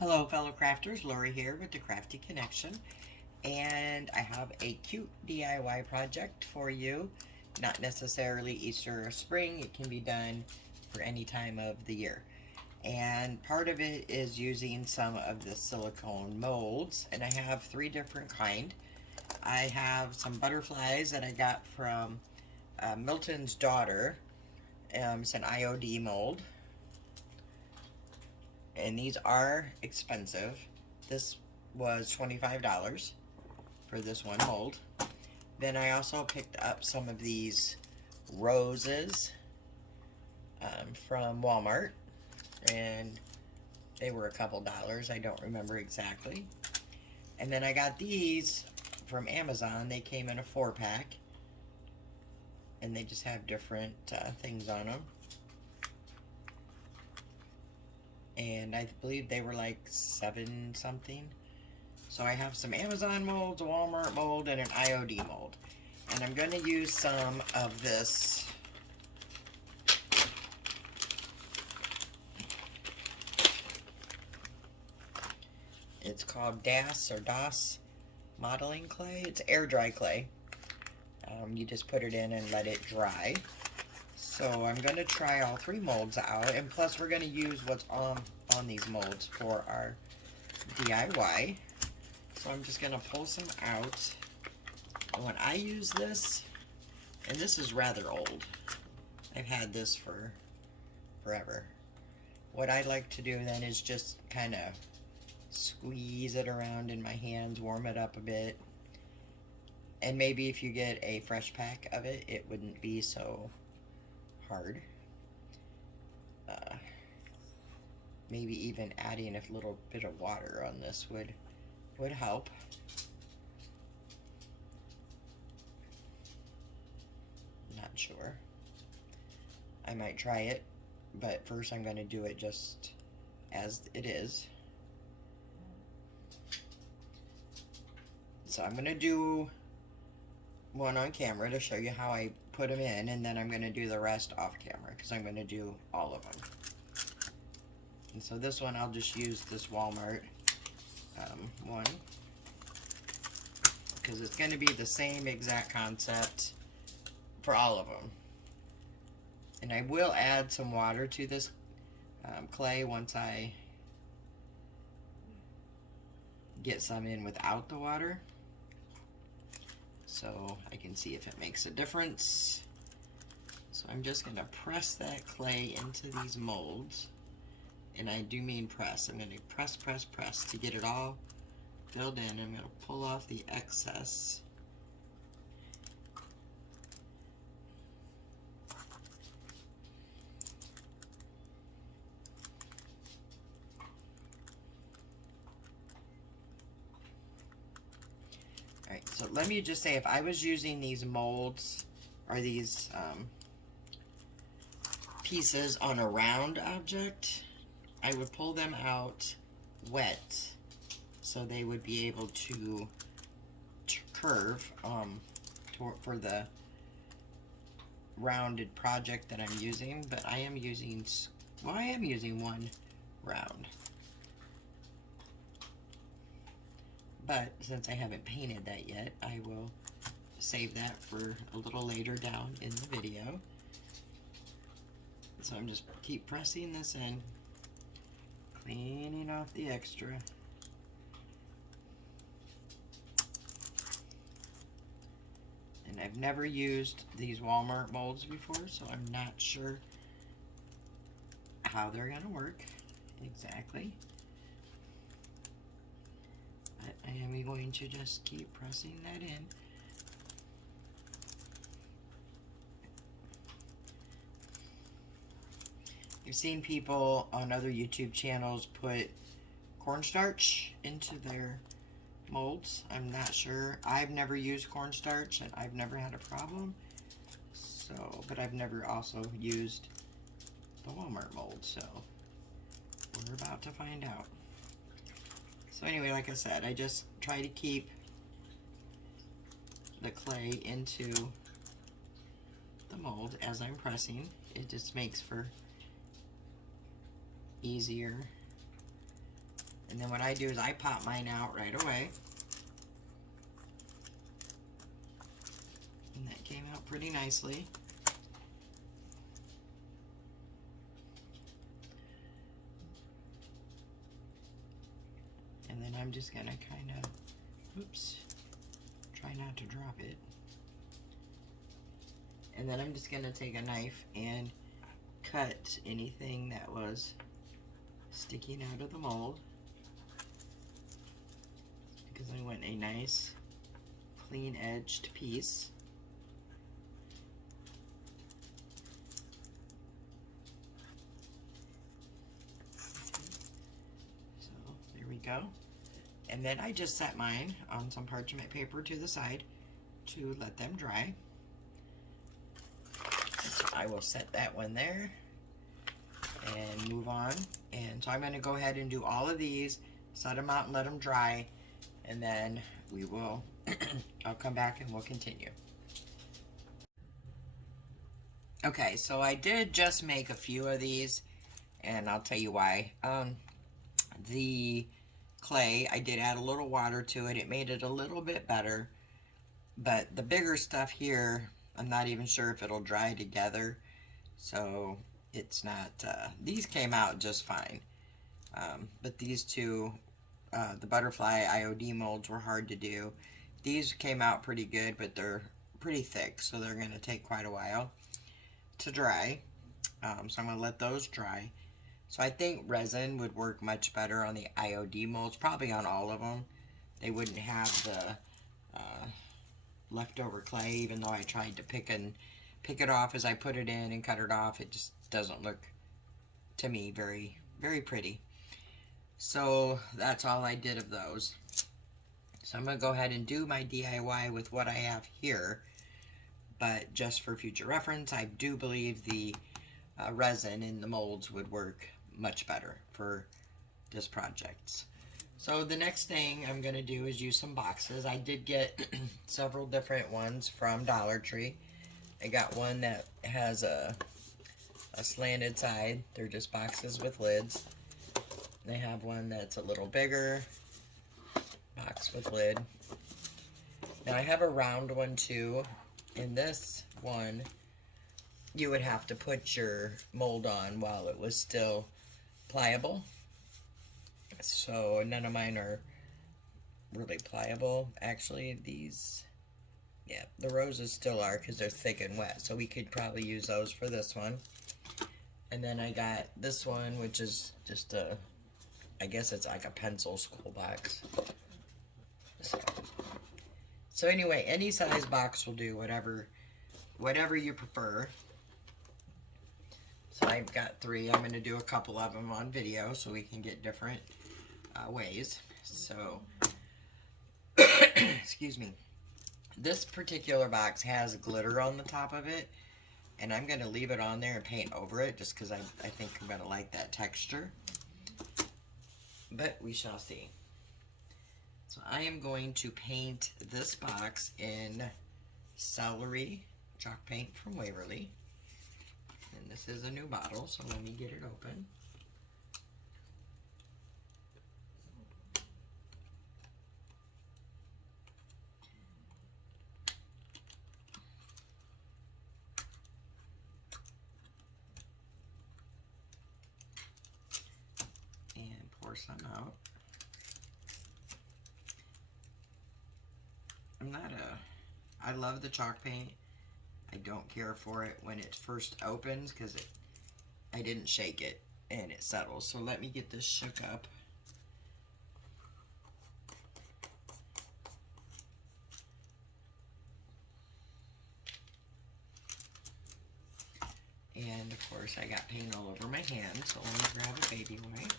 Hello fellow crafters, Lori here with the Crafty Connection, and I have a cute DIY project for you. Not necessarily Easter or spring, it can be done for any time of the year. And part of it is using some of the silicone molds, and I have three different kind. I have some butterflies that I got from Milton's daughter. It's an IOD mold, and these are expensive. This was $25 for this one mold. Then I also picked up some of these roses from Walmart, and they were a couple dollars. I don't remember exactly. And then I got these from Amazon. They came in a 4-pack, and they just have different things on them. And I believe they were like 7 something. So I have some Amazon molds, a Walmart mold, and an IOD mold. And I'm going to use some of this it's called DAS modeling clay. It's air dry clay. You just put it in and let it dry. So I'm going to try all 3 molds out, and plus we're going to use what's on these molds for our DIY. So I'm just going to pull some out. And when I use this, and this is rather old, I've had this for forever. What I like to do then is just kind of squeeze it around in my hands, warm it up a bit. And maybe if you get a fresh pack of it, it wouldn't be so hard. Maybe even adding a little bit of water on this would help. Not sure. I might try it, but first I'm going to do it just as it is. So I'm going to do one on camera to show you how I put them in, and then I'm going to do the rest off camera because I'm going to do all of them. And so this one I'll just use this Walmart one because it's going to be the same exact concept for all of them. And I will add some water to this clay once I get some in without the water, so I can see if it makes a difference. So I'm just going to press that clay into these molds, and I do mean press. I'm going to press to get it all filled in. I'm going to pull off the excess. Alright, so let me just say, if I was using these molds or these pieces on a round object, I would pull them out wet so they would be able to curve for the rounded project that I'm using. But I am using one round. But since I haven't painted that yet, I will save that for a little later down in the video. So I'm just keep pressing this in, cleaning off the extra. And I've never used these Walmart molds before, so I'm not sure how they're going to work exactly. But I am going to just keep pressing that in. I've seen people on other YouTube channels put cornstarch into their molds. I'm not sure. I've never used cornstarch and I've never had a problem. So, but I've never also used the Walmart mold, so we're about to find out. So anyway, like I said, I just try to keep the clay into the mold as I'm pressing. It just makes for easier And then what I do is I pop mine out right away. And that came out pretty nicely. And then I'm just gonna kind of, oops, try not to drop it. And then I'm just gonna take a knife and cut anything that was sticking out of the mold, because I want a nice clean edged piece. So there we go. And then I just set mine on some parchment paper to the side to let them dry. So I will set that one there and move on. And so I'm going to go ahead and do all of these, set them out and let them dry, and then we will, I'll come back and we'll continue. Okay, so I did just make a few of these, and I'll tell you why. The clay, I did add a little water to it. It made it a little bit better, but the bigger stuff here, I'm not even sure if it'll dry together, so it's not, these came out just fine. But these two, the butterfly IOD molds were hard to do. These came out pretty good, but they're pretty thick, so they're going to take quite a while to dry. So I'm going to let those dry. So I think resin would work much better on the IOD molds, probably on all of them. They wouldn't have the leftover clay, even though I tried to pick it off as I put it in and cut it off. It just doesn't look, to me, very, very pretty. So that's all I did of those. So I'm going to go ahead and do my DIY with what I have here. But just for future reference, I do believe the resin in the molds would work much better for this project. So the next thing I'm going to do is use some boxes. I did get several different ones from Dollar Tree. I got one that has a slanted side. They're just boxes with lids. They have one that's a little bigger, box with lid. Now I have a round one too. In this one, you would have to put your mold on while it was still pliable. So none of mine are really pliable. Actually, these, yeah, the roses still are because they're thick and wet. So we could probably use those for this one. And then I got this one, which is just a, I guess it's like a pencil school box. So anyway, any size box will do, whatever you prefer. So I've got 3. I'm going to do a couple of them on video so we can get different ways. So, excuse me. This particular box has glitter on the top of it, and I'm going to leave it on there and paint over it just because I think I'm going to like that texture. But we shall see. So I am going to paint this box in celery chalk paint from Waverly. And this is a new bottle, so let me get it open. And pour some out. I love the chalk paint. I don't care for it when it first opens because I didn't shake it and it settles. So let me get this shook up. And of course I got paint all over my hand, so let me grab a baby wipe.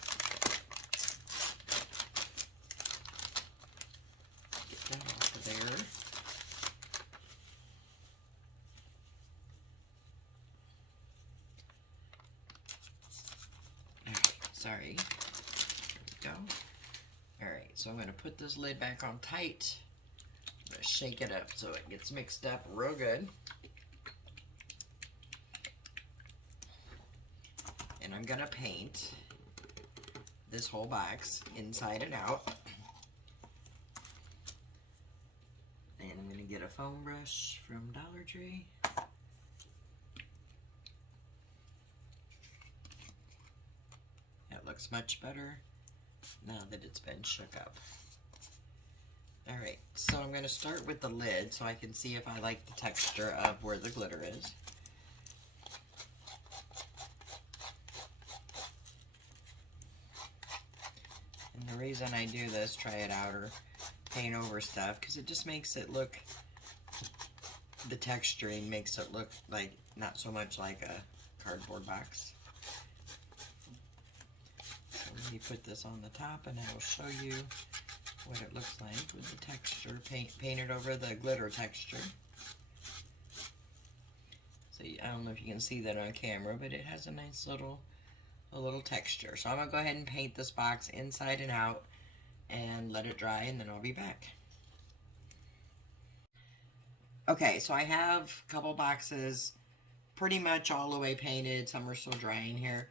Get that off of there. Sorry. There we go. Alright, so I'm going to put this lid back on tight. I'm going to shake it up so it gets mixed up real good. And I'm going to paint this whole box inside and out. And I'm going to get a foam brush from Dollar Tree. That looks much better now that it's been shook up. Alright, so I'm going to start with the lid so I can see if I like the texture of where the glitter is. And the reason I do this, try it out or paint over stuff, because it just makes it look, the texturing makes it look like, not so much like a cardboard box. So let me put this on the top and I will show you what it looks like with the texture, painted over the glitter texture. So I don't know if you can see that on camera, but it has a nice little texture. So I'm going to go ahead and paint this box inside and out and let it dry, and then I'll be back. Okay, so I have a couple boxes pretty much all the way painted. Some are still drying here,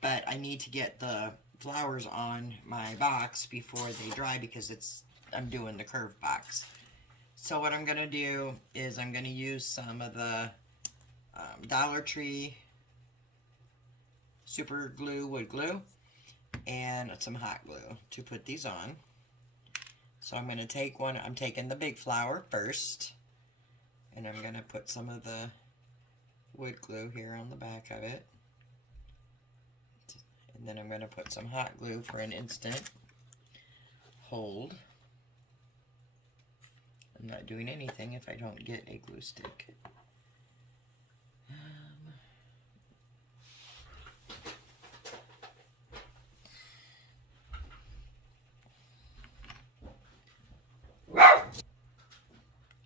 but I need to get the flowers on my box before they dry because I'm doing the curved box. So what I'm going to do is I'm going to use some of the Dollar Tree super glue, wood glue, and some hot glue to put these on. So I'm going to take one, I'm taking the big flower first, and I'm going to put some of the wood glue here on the back of it. And then I'm going to put some hot glue for an instant hold. I'm not doing anything if I don't get a glue stick.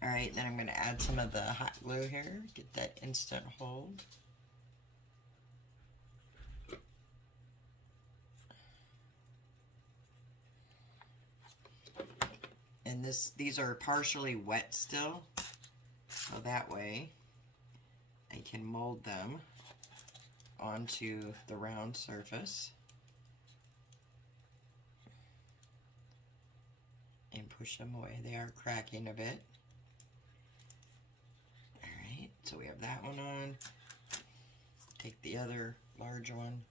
Alright, then I'm going to add some of the hot glue here, get that instant hold. And these are partially wet still, so that way I can mold them onto the round surface and push them away. They are cracking a bit. Alright, so we have that one on. Take the other large one.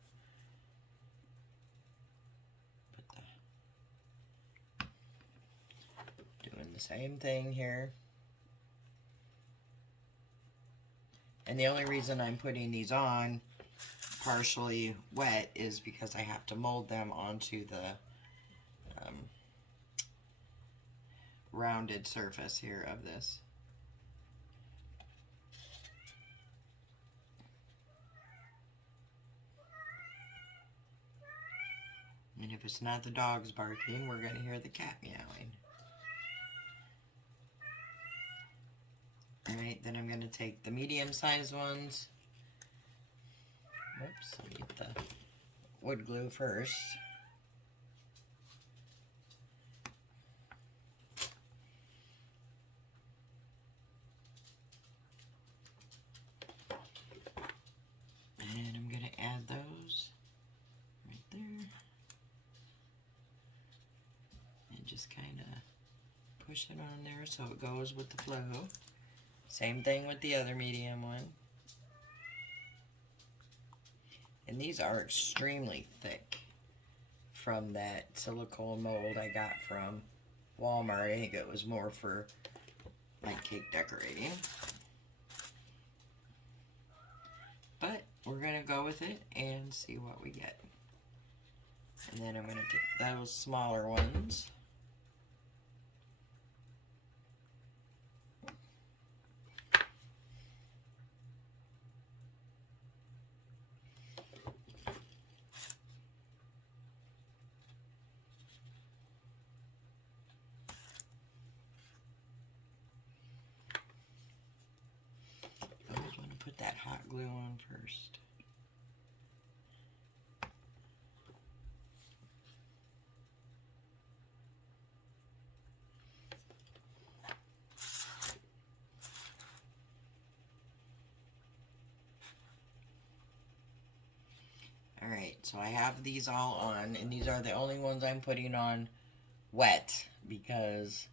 Doing the same thing here. And the only reason I'm putting these on partially wet is because I have to mold them onto the rounded surface here of this. And if it's not the dogs barking, we're going to hear the cat meowing. Alright, then I'm going to take the medium-sized ones. Whoops, let me get the wood glue first. And I'm going to add those right there. And just kind of push it on there so it goes with the flow. Same thing with the other medium one. And these are extremely thick from that silicone mold I got from Walmart. I think it was more for like cake decorating. But we're going to go with it and see what we get. And then I'm going to take those smaller ones. Put that hot glue on first. Alright, so I have these all on, and these are the only ones I'm putting on wet because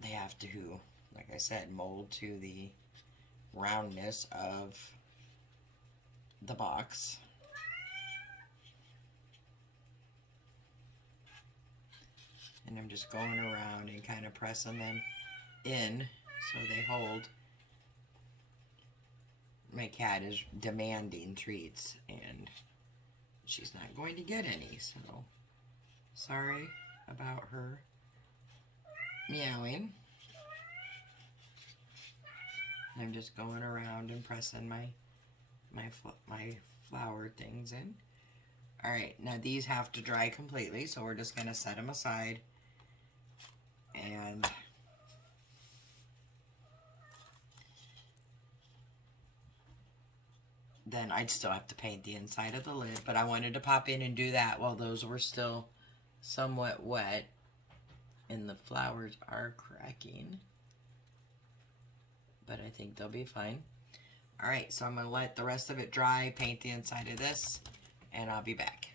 they have to, like I said, mold to the roundness of the box. And I'm just going around and kind of pressing them in so they hold. My cat is demanding treats and she's not going to get any, so sorry about her meowing. I'm just going around and pressing my flower things in. Alright, now these have to dry completely, so we're just going to set them aside. And then I'd still have to paint the inside of the lid, but I wanted to pop in and do that while those were still somewhat wet. And the flowers are cracking, but I think they'll be fine. Alright, so I'm going to let the rest of it dry, paint the inside of this, and I'll be back.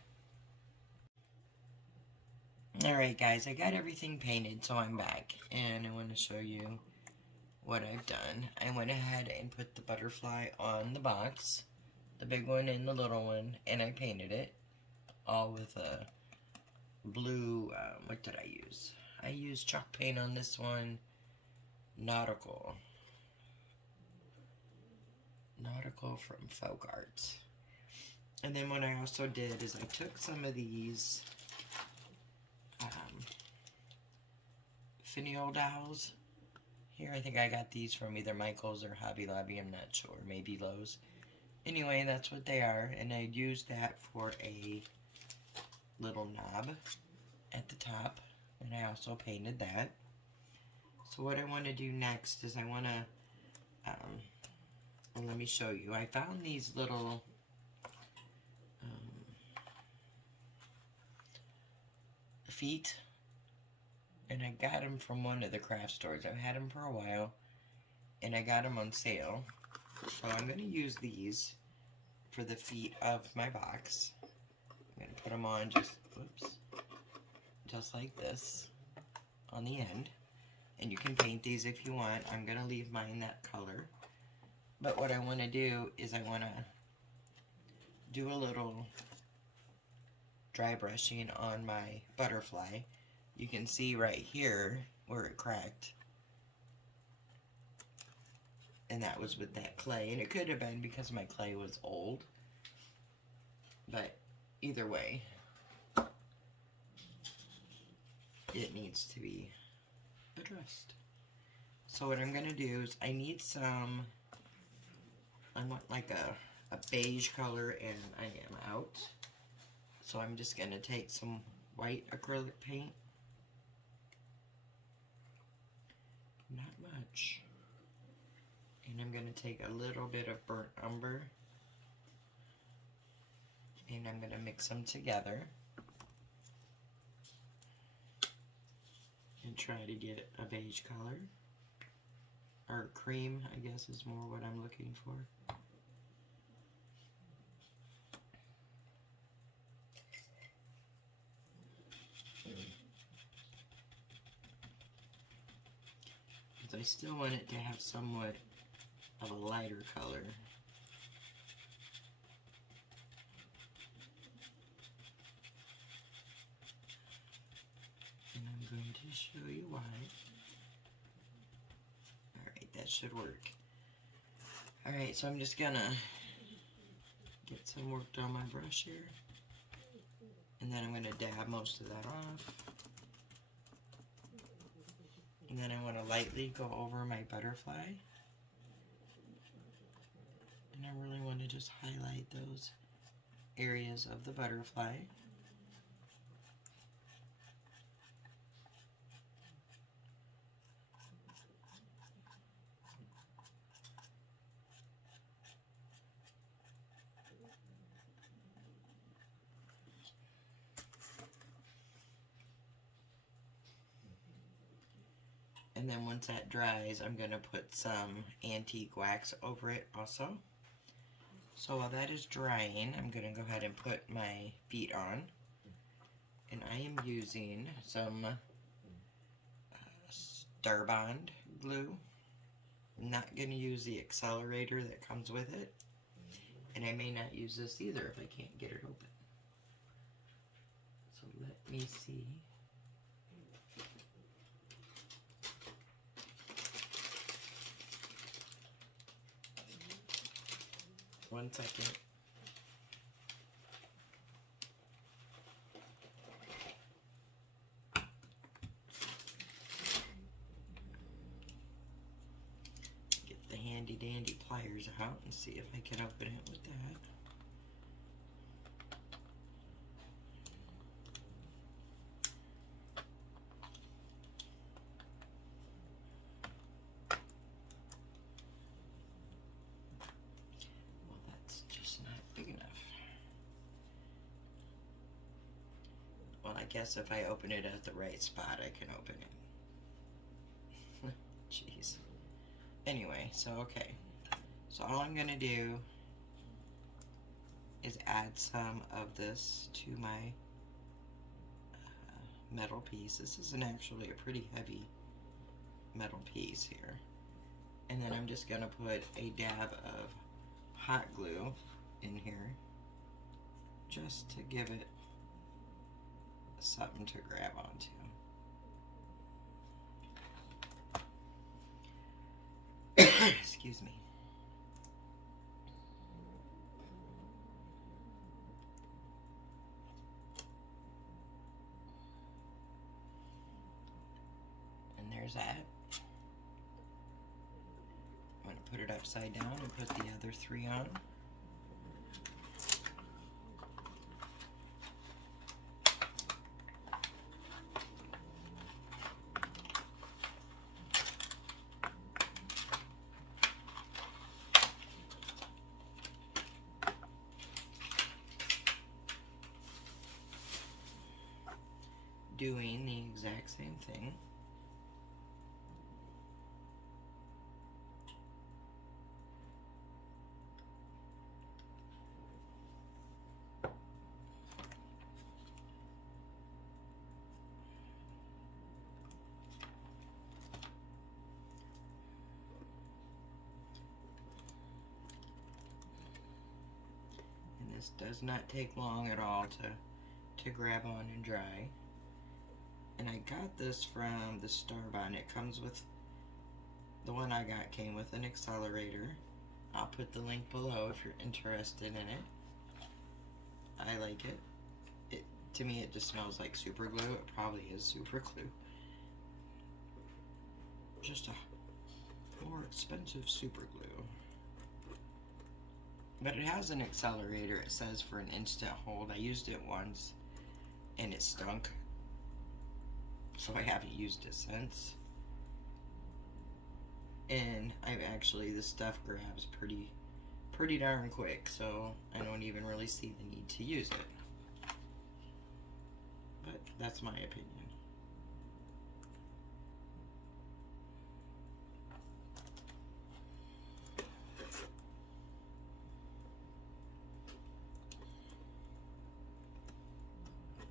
Alright guys, I got everything painted, so I'm back, and I want to show you what I've done. I went ahead and put the butterfly on the box, the big one and the little one, and I painted it all with a blue, what did I use? I used chalk paint on this one, Nautical from Folk Arts. And then what I also did is I took some of these finial dowels. Here, I think I got these from either Michael's or Hobby Lobby, I'm not sure, maybe Lowe's. Anyway, that's what they are, and I used that for a little knob at the top, and I also painted that. So what I want to do next is I want to, and let me show you, I found these little feet, and I got them from one of the craft stores. I've had them for a while, and I got them on sale. So I'm going to use these for the feet of my box. I'm going to put them on just like this on the end. And you can paint these if you want. I'm going to leave mine that color. But what I want to do is I want to do a little dry brushing on my butterfly. You can see right here where it cracked. And that was with that clay. And it could have been because my clay was old. But either way, it needs to be addressed. So what I'm going to do is I need some, I want like a beige color, and I am out. So I'm just going to take some white acrylic paint. Not much. And I'm going to take a little bit of burnt umber. And I'm going to mix them together. And try to get a beige color. Or cream, I guess, is more what I'm looking for. Because I still want it to have somewhat of a lighter color. And I'm going to show you why. Alright, that should work. Alright, so I'm just gonna get some work on my brush here. And then I'm gonna dab most of that off. And then I want to lightly go over my butterfly. And I really want to just highlight those areas of the butterfly. And then once that dries, I'm going to put some antique wax over it also. So while that is drying, I'm going to go ahead and put my feet on. And I am using some Starbond glue. I'm not going to use the accelerator that comes with it. And I may not use this either if I can't get it open. So let me see. One second. Get the handy dandy pliers out and see if I can open it with that. Well, that's just not big enough. Well, I guess if I open it at the right spot, I can open it. Jeez. Anyway, so okay. So all I'm gonna do is add some of this to my metal piece. This isn't actually a pretty heavy metal piece here. And then I'm just gonna put a dab of hot glue in here just to give it something to grab onto. Excuse me. And there's that. I'm going to put it upside down and put the other three on. Doing the exact same thing. And this does not take long at all to grab on and dry. And I got this from the Starbond. It comes with, the one I got came with an accelerator. I'll put the link below if you're interested in it. I like it. To me, it just smells like super glue. It probably is super glue. Just a more expensive super glue. But it has an accelerator. It says for an instant hold. I used it once and it stunk. So I haven't used it since. And this stuff grabs pretty darn quick, so I don't even really see the need to use it. But that's my opinion.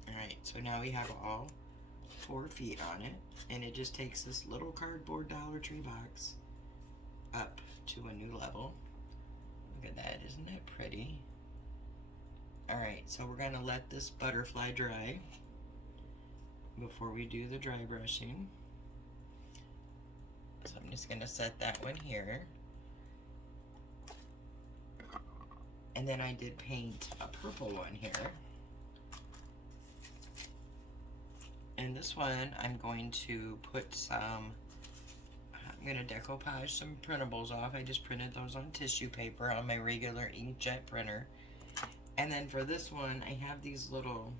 Alright, so now we have all 4 feet on it, and it just takes this little cardboard Dollar Tree box up to a new level. Look at that, isn't that pretty? Alright, so we're gonna let this butterfly dry before we do the dry brushing. So I'm just gonna set that one here. And then I did paint a purple one here. And this one, I'm going to put some, I'm going to decoupage some printables off. I just printed those on tissue paper on my regular inkjet printer. And then for this one, I have these little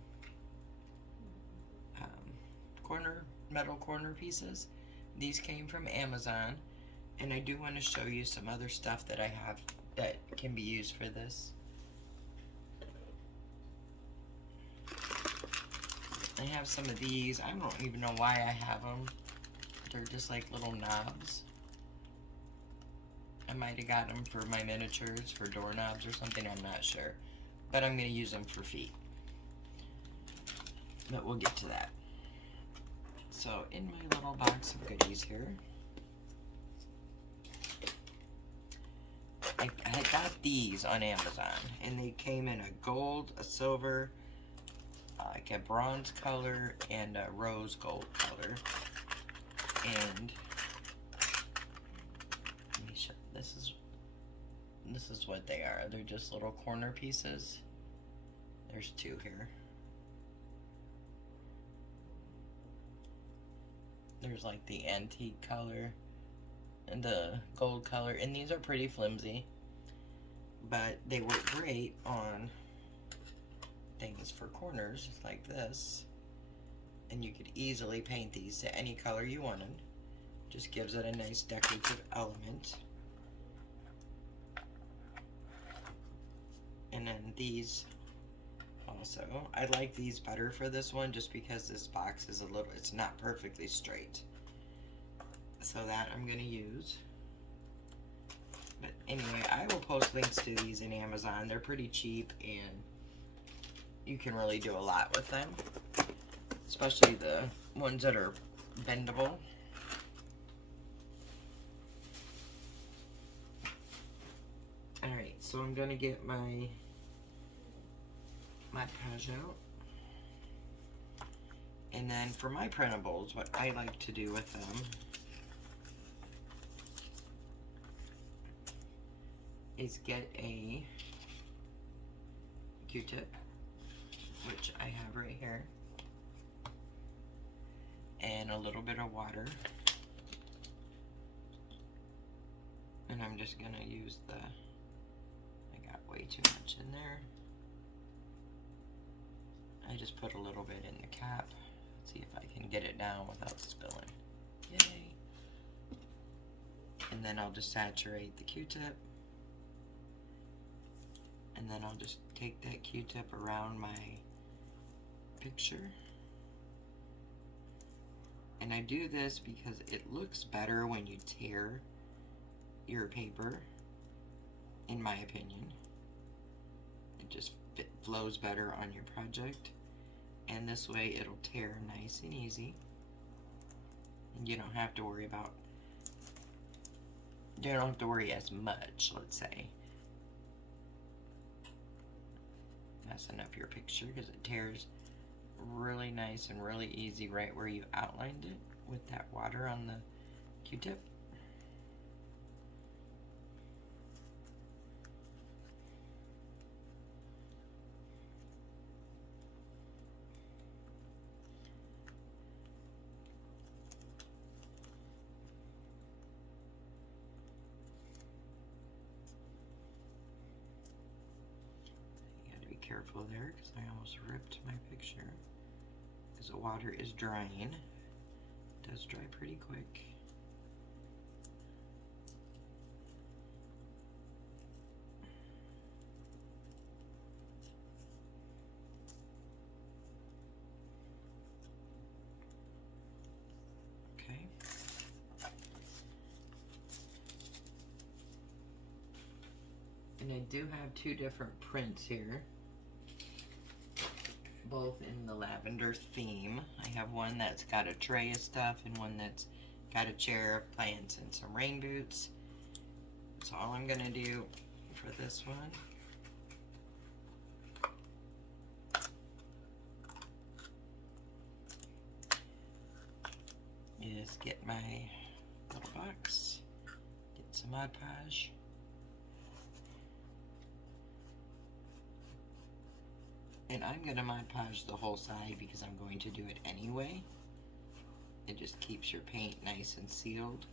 metal corner pieces. These came from Amazon. And I do want to show you some other stuff that I have that can be used for this. I have some of these. I don't even know why I have them. They're just like little knobs. I might have got them for my miniatures, for doorknobs or something, I'm not sure. But I'm going to use them for feet. But we'll get to that. So in my little box of goodies here, I got these on Amazon, and they came in a gold, a silver, like a bronze color, and a rose gold color. And let me show. This is what they are. They're just little corner pieces. There's two here. There's like the antique color and the gold color, and these are pretty flimsy, but they work great on things for corners like this, and you could easily paint these to any color you wanted. Just gives it a nice decorative element. And then these also, I like these better for this one just because this box is it's not perfectly straight. So that I'm going to use. But anyway, I will post links to these in Amazon. They're pretty cheap and you can really do a lot with them. Especially the ones that are bendable. Alright, so I'm going to get my Mod Podge out. And then for my printables, what I like to do with them is get a Q-tip, which I have right here, and a little bit of water. And I'm just gonna use I got way too much in there. I just put a little bit in the cap. Let's see if I can get it down without spilling. Yay! And then I'll just saturate the Q-tip. And then I'll just take that Q-tip around my picture. And I do this because it looks better when you tear your paper, in my opinion. It just flows better on your project. And this way it'll tear nice and easy. And you don't have to worry as much, let's say, messing up your picture, because it tears really nice and really easy right where you outlined it with that water on the Q-tip. Careful there, because I almost ripped my picture, because the water is drying. It does dry pretty quick. Okay. And I do have two different prints here, both in the lavender theme. I have one that's got a tray of stuff and one that's got a chair of plants and some rain boots. So all I'm gonna do for this one is get my little box, get some Mod Podge, and I'm going to Mod Podge the whole side because I'm going to do it anyway. It just keeps your paint nice and sealed.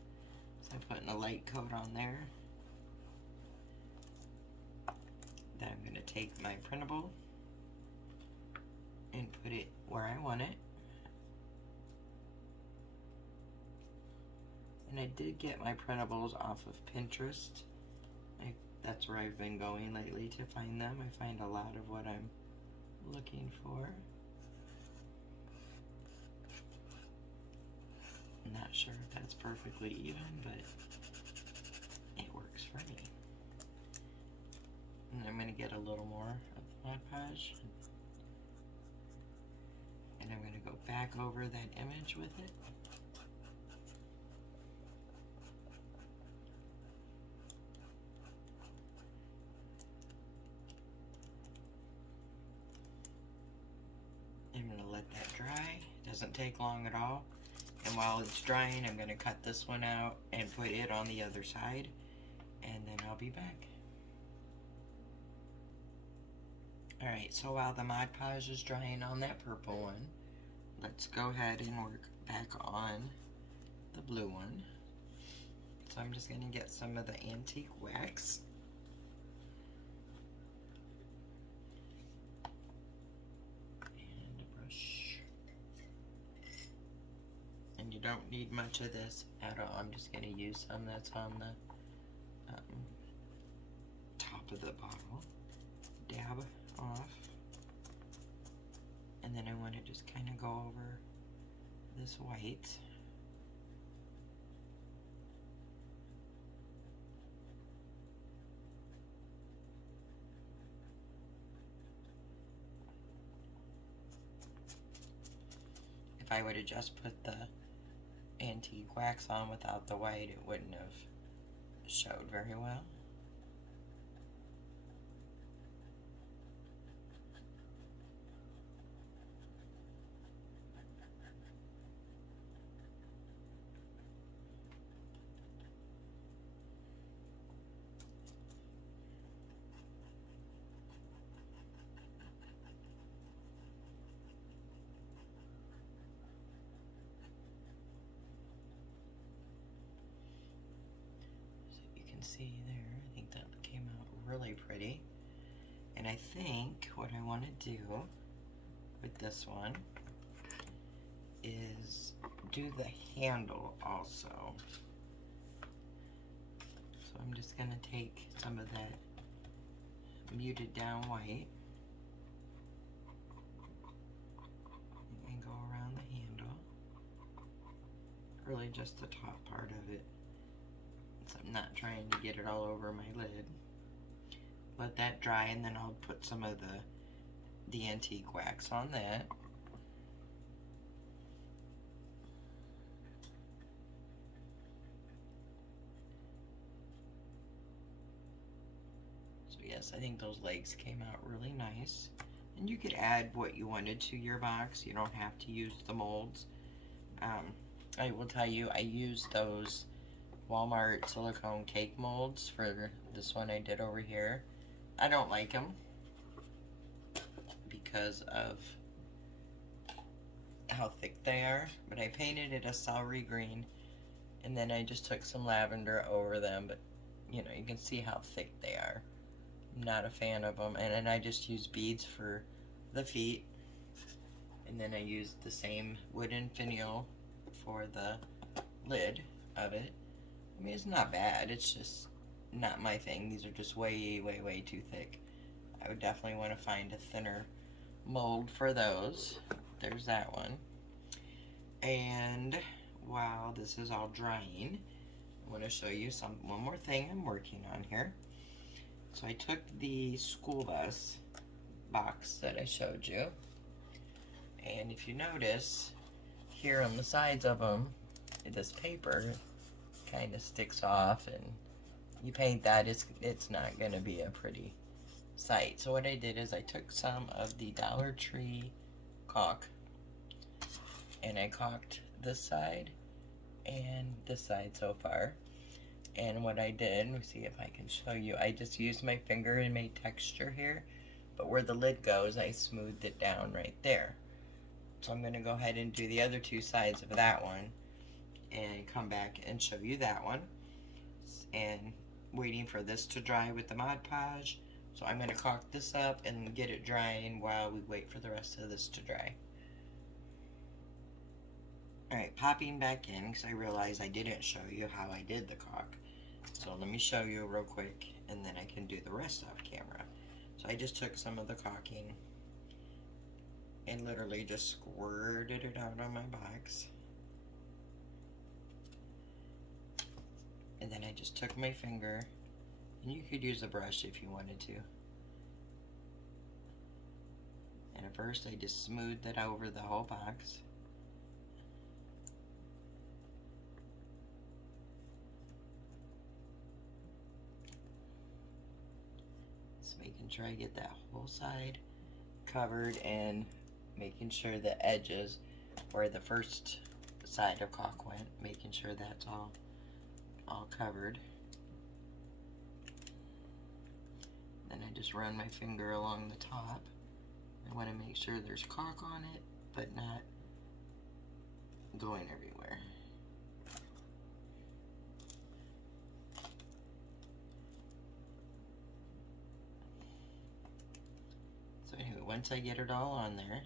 So I'm putting a light coat on there. Then I'm going to take my printable and put it where I want it. And I did get my printables off of Pinterest. That's where I've been going lately to find them. I find a lot of what I'm looking for. I'm not sure if that's perfectly even, but it works works for me. And I'm going to get a little more of the Mod Podge. And I'm going to go back over that image with it. I'm going to let that dry. It doesn't take long at all. And while it's drying, I'm going to cut this one out and put it on the other side. And then I'll be back. Alright, so while the Mod Podge is drying on that purple one, let's go ahead and work back on the blue one. So I'm just going to get some of the antique wax. And a brush. And you don't need much of this at all. I'm just going to use some that's on the top of the bottle. Dab off, and then I want to just kind of go over this white. If I would have just put the antique wax on without the white, it wouldn't have showed very well. See there, I think that came out really pretty. And I think what I want to do with this one is do the handle also. So I'm just going to take some of that muted down white and go around the handle, really just the top part of it. So I'm not trying to get it all over my lid. Let that dry, and then I'll put some of the antique wax on that. So yes, I think those legs came out really nice. And you could add what you wanted to your box. You don't have to use the molds. I will tell you, I used those Walmart silicone cake molds for this one I did over here. I don't like them because of how thick they are, but I painted it a celery green, and then I just took some lavender over them, but you know, you can see how thick they are. I'm not a fan of them. And then I just used beads for the feet, and then I used the same wooden finial for the lid of it. I mean, it's not bad, it's just not my thing. These are just way, way, way too thick. I would definitely want to find a thinner mold for those. There's that one. And while this is all drying, I want to show you one more thing I'm working on here. So I took the school bus box that I showed you, and if you notice, here on the sides of them, this paper kind of sticks off, and you paint that, it's not going to be a pretty sight. So what I did is I took some of the Dollar Tree caulk, and I caulked this side and this side so far. And what I did, let me see if I can show you, I just used my finger and made texture here, but where the lid goes, I smoothed it down right there. So I'm going to go ahead and do the other two sides of that one and come back and show you that one. And waiting for this to dry with the Mod Podge. So I'm going to caulk this up and get it drying while we wait for the rest of this to dry. Alright, popping back in because I realized I didn't show you how I did the caulk. So let me show you real quick, and then I can do the rest off camera. So I just took some of the caulking and literally just squirted it out on my box. And then I just took my finger You could use a brush if you wanted to. And at first I just smoothed it over the whole box. Just making sure I get that whole side covered and making sure the edges where the first side of caulk went, making sure that's all covered. Then I just run my finger along the top. I want to make sure there's caulk on it, but not going everywhere. So anyway, once I get it all on there,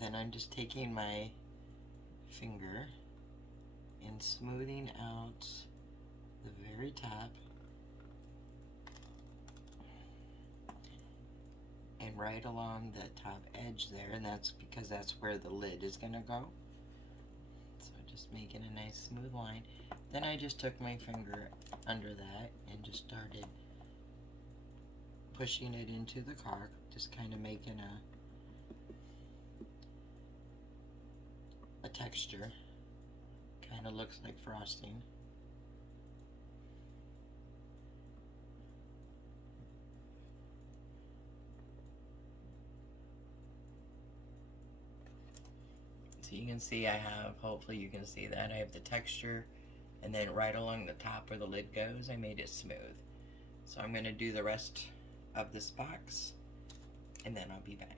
then I'm just taking my finger and smoothing out the very top and right along the top edge there, and that's because that's where the lid is gonna go. So just making a nice smooth line. Then I just took my finger under that and just started pushing it into the caulk, just kind of making a texture. Kind of looks like frosting. So you can see I have, hopefully you can see that, I have the texture, and then right along the top where the lid goes, I made it smooth. So I'm going to do the rest of this box, and then I'll be back.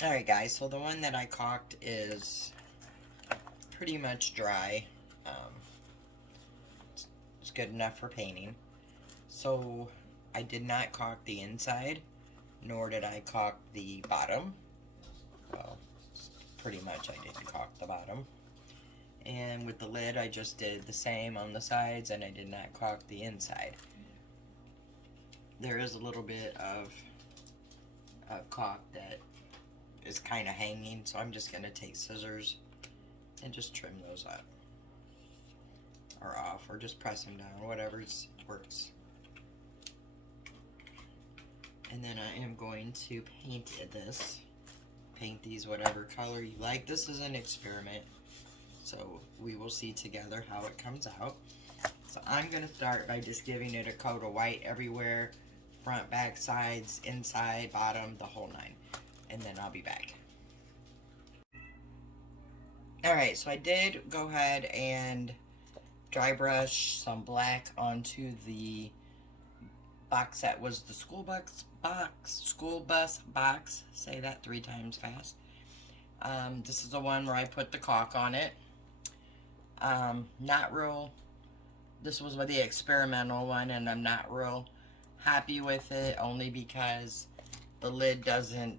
Alright guys, so the one that I caulked is pretty much dry. It's good enough for painting. So I did not caulk the inside, nor did I caulk the bottom. Well, pretty much I didn't caulk the bottom. And with the lid I just did the same on the sides, and I did not caulk the inside. There is a little bit of caulk that is kind of hanging, so I'm just going to take scissors and just trim those up, or off, or just press them down, whatever works. And then I am going to paint these whatever color you like. This is an experiment, so we will see together how it comes out. So I'm going to start by just giving it a coat of white everywhere, front, back, sides, inside, bottom, the whole nine. And then I'll be back. Alright, so I did go ahead and dry brush some black onto the box that was the school bus box. Say that 3 times fast. This is the one where I put the caulk on it. This was the experimental one, and I'm not real happy with it, only because the lid doesn't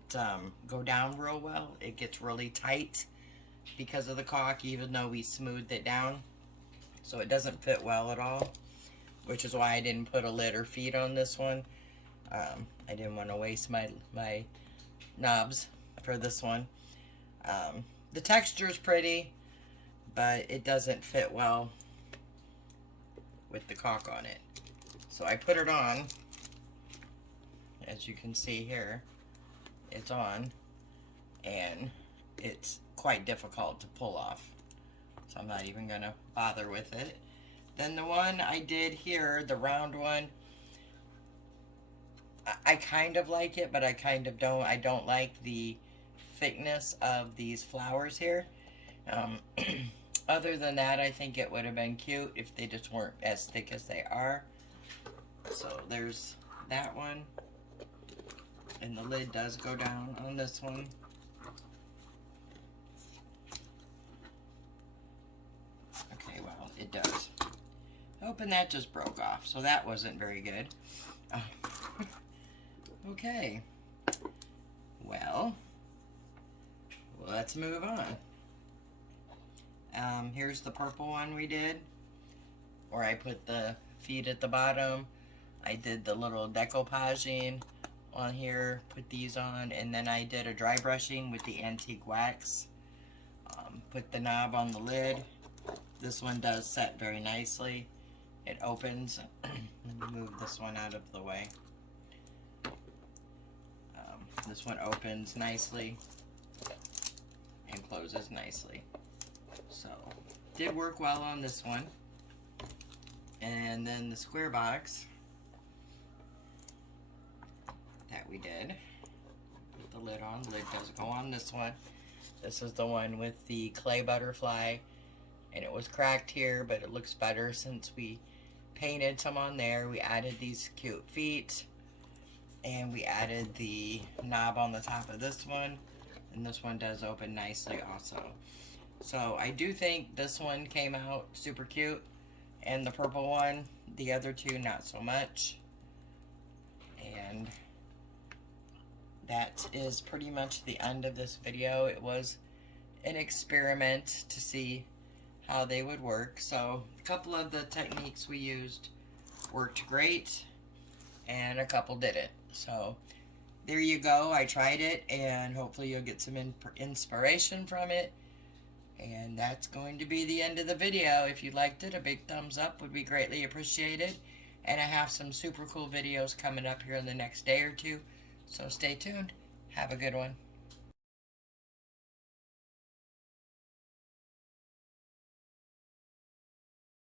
go down real well. It gets really tight because of the caulk, even though we smoothed it down. So it doesn't fit well at all, which is why I didn't put a lid or feet on this one. I didn't want to waste my knobs for this one. The texture is pretty, but it doesn't fit well with the caulk on it. So I put it on. As you can see here, it's on, and it's quite difficult to pull off. So I'm not even going to bother with it. Then the one I did here, the round one, I kind of like it, but I kind of don't. I don't like the thickness of these flowers here. Other than that, I think it would have been cute if they just weren't as thick as they are. So there's that one. And the lid does go down on this one. Okay, well, it does. Oh, and that just broke off, so that wasn't very good. Okay. Well, let's move on. Here's the purple one we did, where I put the feet at the bottom. I did the little decoupaging on here, put these on, and then I did a dry brushing with the antique wax. Put the knob on the lid. This one does set very nicely. It opens. Let me move this one out of the way. This one opens nicely and closes nicely. So, did work well on this one. And then the square box that we did, put the lid on. The lid does go on this one. This is the one with the clay butterfly, and it was cracked here, but it looks better since we painted some on there. We added these cute feet, and we added the knob on the top of this one, and this one does open nicely also. So I do think this one came out super cute, and the purple one, the other two not so much. And that is pretty much the end of this video. It was an experiment to see how they would work. So a couple of the techniques we used worked great, and a couple didn't. So there you go. I tried it, and hopefully you'll get some inspiration from it. And that's going to be the end of the video. If you liked it, a big thumbs up would be greatly appreciated. And I have some super cool videos coming up here in the next day or two. So stay tuned. Have a good one.